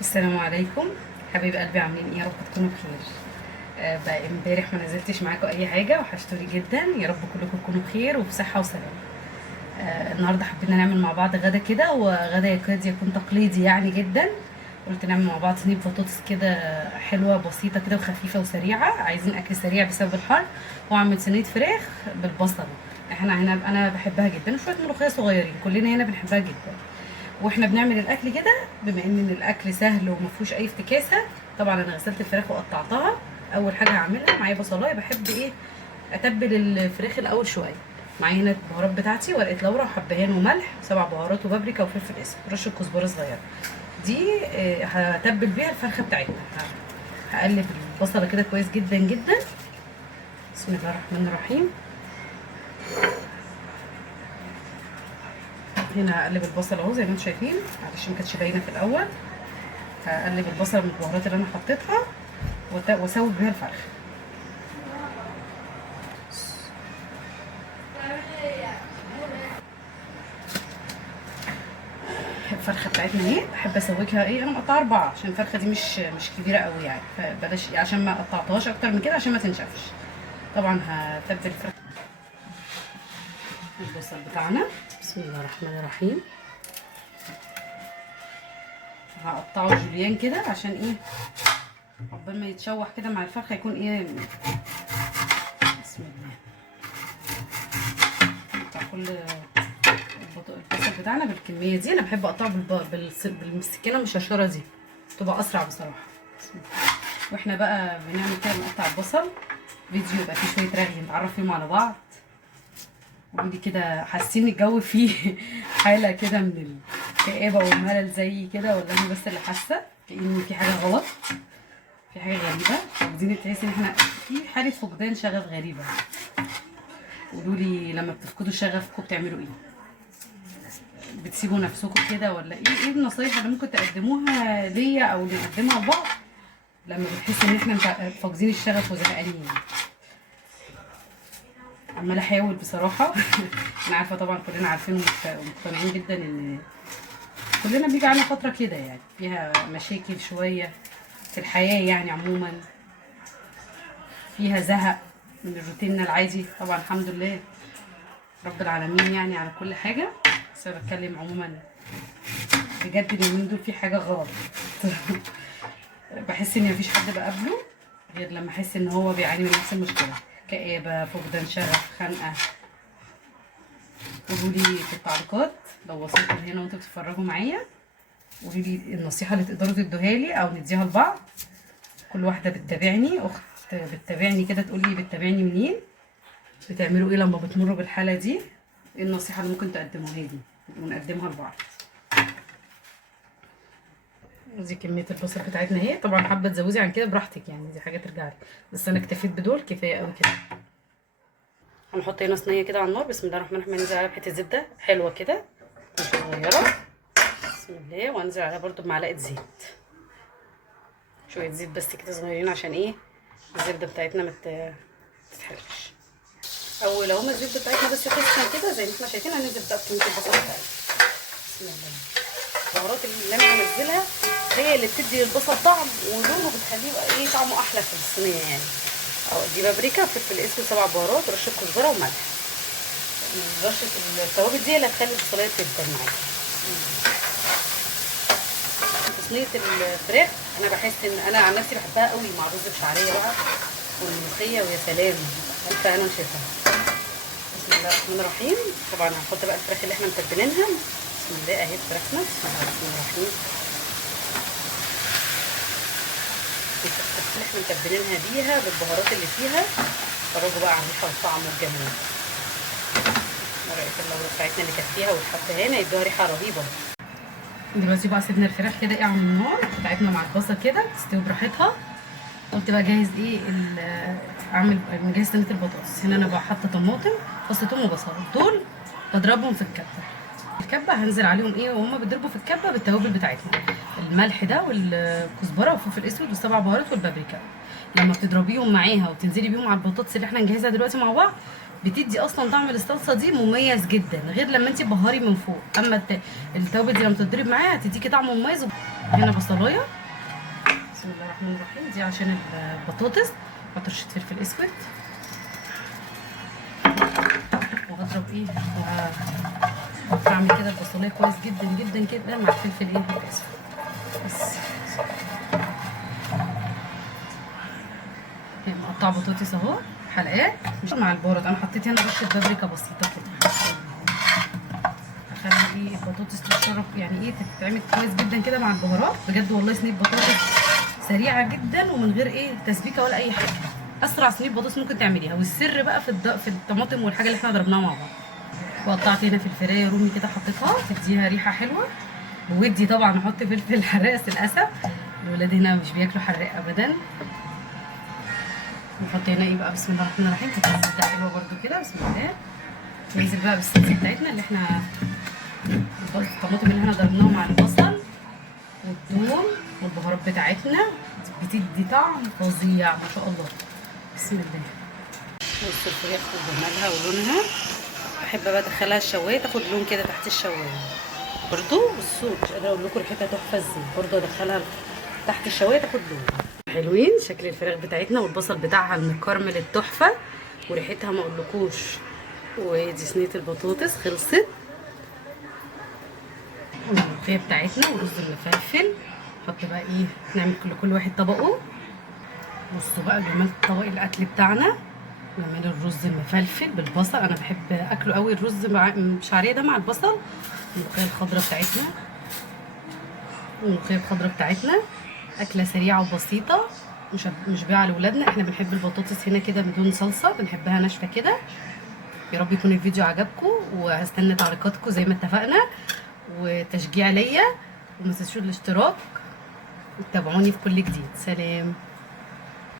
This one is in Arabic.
السلام عليكم حبيب قلبي، عاملين ايه؟ يا رب تكونوا بخير. بقى امبارح ما نزلتش معاكم اي حاجه، وحشتوني جدا. يا رب كلكم تكونوا بخير وبصحه وسلامه. النهارده حبينا نعمل مع بعض غدا كده، وغدا يكاد يكون تقليدي يعني جدا. قلت نعمل مع بعض صينيه بطاطس كده حلوه بسيطه كده وخفيفه وسريعه، عايزين اكل سريع بسبب الحر. واعمل صينيه فراخ بالبصل. انا بحبها جدا، وشويه ملوخيه صغيرين، كلنا هنا بنحبها جدا. واحنا بنعمل الاكل كده، بما ان الاكل سهل وما فيهوش اي افتكاسه. طبعا انا غسلت الفراخ وقطعتها. اول حاجه هعملها معايا بصلايه، بحب ايه اتبل الفراخ الاول شويه. معايا هنا البهارات بتاعتي، ورقه لورا وحبهان وملح وسبع بهارات وبابريكا وفلفل اسود ورشه كزبره صغيره. دي هتبل بيها الفرخه بتاعتنا. هقلب البصله كده كويس جدا جدا. بسم الله الرحمن الرحيم. هنا هقلب البصل اهو زي ما انتم شايفين، معلش ما كانتش باينه في الاول. هقلب البصل من البهارات اللي انا حطيتها واسوي بيها الفرخه. الفرخه بتاعتنا اهي، بحب اسويها ايه، انا مقطعه 4 عشان الفرخه دي مش كبيره قوي يعني، فبلاش عشان ما قطعتهاش اكتر من كده عشان ما تنشفش. طبعا هتبل الفرخه. البصل بتاعنا بسم الله الرحمن الرحيم. هقطعه جوليان كده عشان ايه، عقبال ما يتشوح كده مع الفرخه يكون ايه. بسم الله. نقطع كل البصل بتاعنا بالكميه دي. انا بحب اقطعه بالسكينه المشرشره دي، تبقى اسرع بصراحه. واحنا بقى بنعمل كده، بنقطع البصل فيديو يبقى فيه شويه رغي نتعرف فيهم على بعض. ودي كده حاسين الجو فيه حاله كده من الكآبه والملل زي كده، ولا انا بس اللي حاسه كأن في حاجه غلط، في حاجه غريبه. عاوزين تحسي ان احنا في حاله فقدان شغف غريبه. قولوا لي لما بتفقدوا شغفكم بتعملوا ايه؟ بتسيبوا نفسكم كده ولا ايه النصايح اللي ممكن تقدموها ليا او نقدمها لبعض لما بتحس ان احنا فاقدين الشغف وزهقانين؟ عماله احاول بصراحه. انا عارفه طبعا كلنا عارفين ومقتنعين جدا ان كلنا بيجي علينا فتره كده يعني فيها مشاكل شويه في الحياه يعني عموما، فيها زهق من الروتين العادي. طبعا الحمد لله رب العالمين يعني على كل حاجه، بس انا بتكلم عموما بجد اليومين دول في حاجه غلط. بحس ان مفيش حد بقابله غير لما احس ان هو بيعاني من نفس المشكله، كآبه، فقدان شغف، خنقه. قولوا لي في التعليقات لو وصلتوا هنا وانتوا بتتفرجوا معايا، قولوا لي النصيحه اللي تقدروا تدوها لي او نديها لبعض. كل واحده بتتابعني، اخت بتتابعني كده تقول لي بتتابعني منين، بتعملوا ايه لما بتمروا بالحاله دي، ايه النصيحه اللي ممكن تقدموها لي ونقدمها لبعض. دي كميه البصل بتاعتنا اهي. طبعا حابه تزودي عن كده براحتك يعني، دي حاجه ترجع لي، بس انا اكتفيت بدول كفايه قوي كده. هنحط هنا صينيه كده على النار. بسم الله الرحمن الرحيم. ننزل عليها بحته زبده حلوه كده مش صغيره. بسم الله. وانزل عليها برده بمعلقه زيت، شويه زيت بس كده صغيرين عشان ايه الزبده بتاعتنا ما تتحرقش. اول اهو ما الزبده بتاعتنا بس تسخن كده زي ما احنا شايفين، هننزل بقى بكميه البصل بتاعتنا. بسم الله. البهارات اللي انا هنزلها هي اللي بتدي للبصل طعم ولون، وبتخليه بقى ايه طعمه احلى في الصينيه يعني. اهو دي بابريكا، فلفل اسود، 7 بهارات، ورشه كزبره وملح. رشه التوابل دي اللي هتخلي البصلايه تدبل معاكي. صينيه الفراخ انا بحس ان انا عن نفسي بحبها قوي مع رز بشعريه بقى والملوخيه، ويا سلام. انت انا شايفها. بسم الله الرحمن الرحيم. طبعا هنحط بقى الفراخ اللي احنا متبلينها. بسم الله اهي فراخنا. بسم الله الرحمن الرحيم. الفراخ اللي احنا متبلينها بيها بالبهارات اللي فيها، اتفرجوا بقى على الريحه والطعم والجمال. ورقه اللورا بتاعتنا اللي كانت فيها والحبهانه يدوها ريحه رهيبه. دلوقتي بقى سيبنا الفراخ كده ايه على النار بتاعتنا مع البصل كده تستوي براحتها. قلت بقى جاهز ايه اعمل مجهز صينيه البطاطس. هنا انا بقى حاطه طماطم، فص ثوم وبصل، دول بضربهم في الكبه هنزل عليهم ايه وهم بيضربوا في الكبه بالتوابل بتاعتنا، الملح ده والكزبره والفلفل الاسود والسبع بهارات والبابريكا. لما بتضربيهم معاها وتنزلي بيهم على البطاطس اللي احنا نجهزها دلوقتي مع بعض، بتدي اصلا طعم الصلصه دي مميز جدا، غير لما انت بهاري من فوق. اما التوابل دي لما تضرب معاها هتديكي طعم مميز. هنا بصلايه، بسم الله الرحمن الرحيم، دي عشان البطاطس. احط رشه فلفل اسود وهضرب ايه وهعمل كده البصلايه كويس جدا جدا جدا مع الفلفل ايه الاسود. بس مقطع بطاطس اهو حلقات مش مع البهارات. انا حطيت هنا رشه بابريكا بسيطه كده، اخلي ايه البطاطس تتشرب يعني ايه تتعمل كويس جدا كده مع البهارات. بجد والله صينيه بطاطس سريعه جدا ومن غير ايه تسبيكه ولا اي حاجه. اسرع صينيه بطاطس ممكن تعمليها، والسر بقى في الطماطم والحاجه اللي احنا ضربناها مع بعض. وقطعت هنا فلفلايه رومي كده حطيتها تديها ريحه حلوه. وودي طبعا احط فلفل حراق للاسف، الولاد هنا مش بياكلوا حراق ابدا. نحط هنا ايه بقى بسم الله الرحمن الرحيم، تتبيله حلوه برده كده بسم الله. ننزل بقى بالصلصه بتاعتنا اللي احنا الطماطم اللي احنا ضربناها مع البصل والثوم والبهارات بتاعتنا، بتدي طعم فظيع ما شاء الله. بسم الله. بصوا الفراخ وجمالها ولونها. بحب بقى ادخلها الشوايه تاخد لون كده تحت الشوايه برضو. بصوا مش قادره اقول لكم ريحتها تحفه ازاي. برضو ادخلها تحت الشوايه تاخد لون. حلوين شكل الفراخ بتاعتنا والبصل بتاعها المكرمل التحفه وريحتها ما اقولكوش. ودي صينيه البطاطس خلصت. والملوخيه بتاعتنا ورز المفلفل. نحط بقى ايه نعمل كل واحد طبقه. بصوا بقى جمال طبق الاكل بتاعنا. نعمل الرز المفلفل بالبصل، انا بحب اكله قوي الرز بشعريه ده مع البصل. الملوخيه الخضراء بتاعتنا، الملوخيه الخضراء بتاعتنا اكله سريعه وبسيطه مش بيع لاولادنا. احنا بنحب البطاطس هنا كده بدون صلصه، بنحبها ناشفه كده. يا رب يكون الفيديو عجبكم، وهستنى تعليقاتكم زي ما اتفقنا وتشجيع ليا. وما تنسوش الاشتراك وتابعوني في كل جديد. سلام.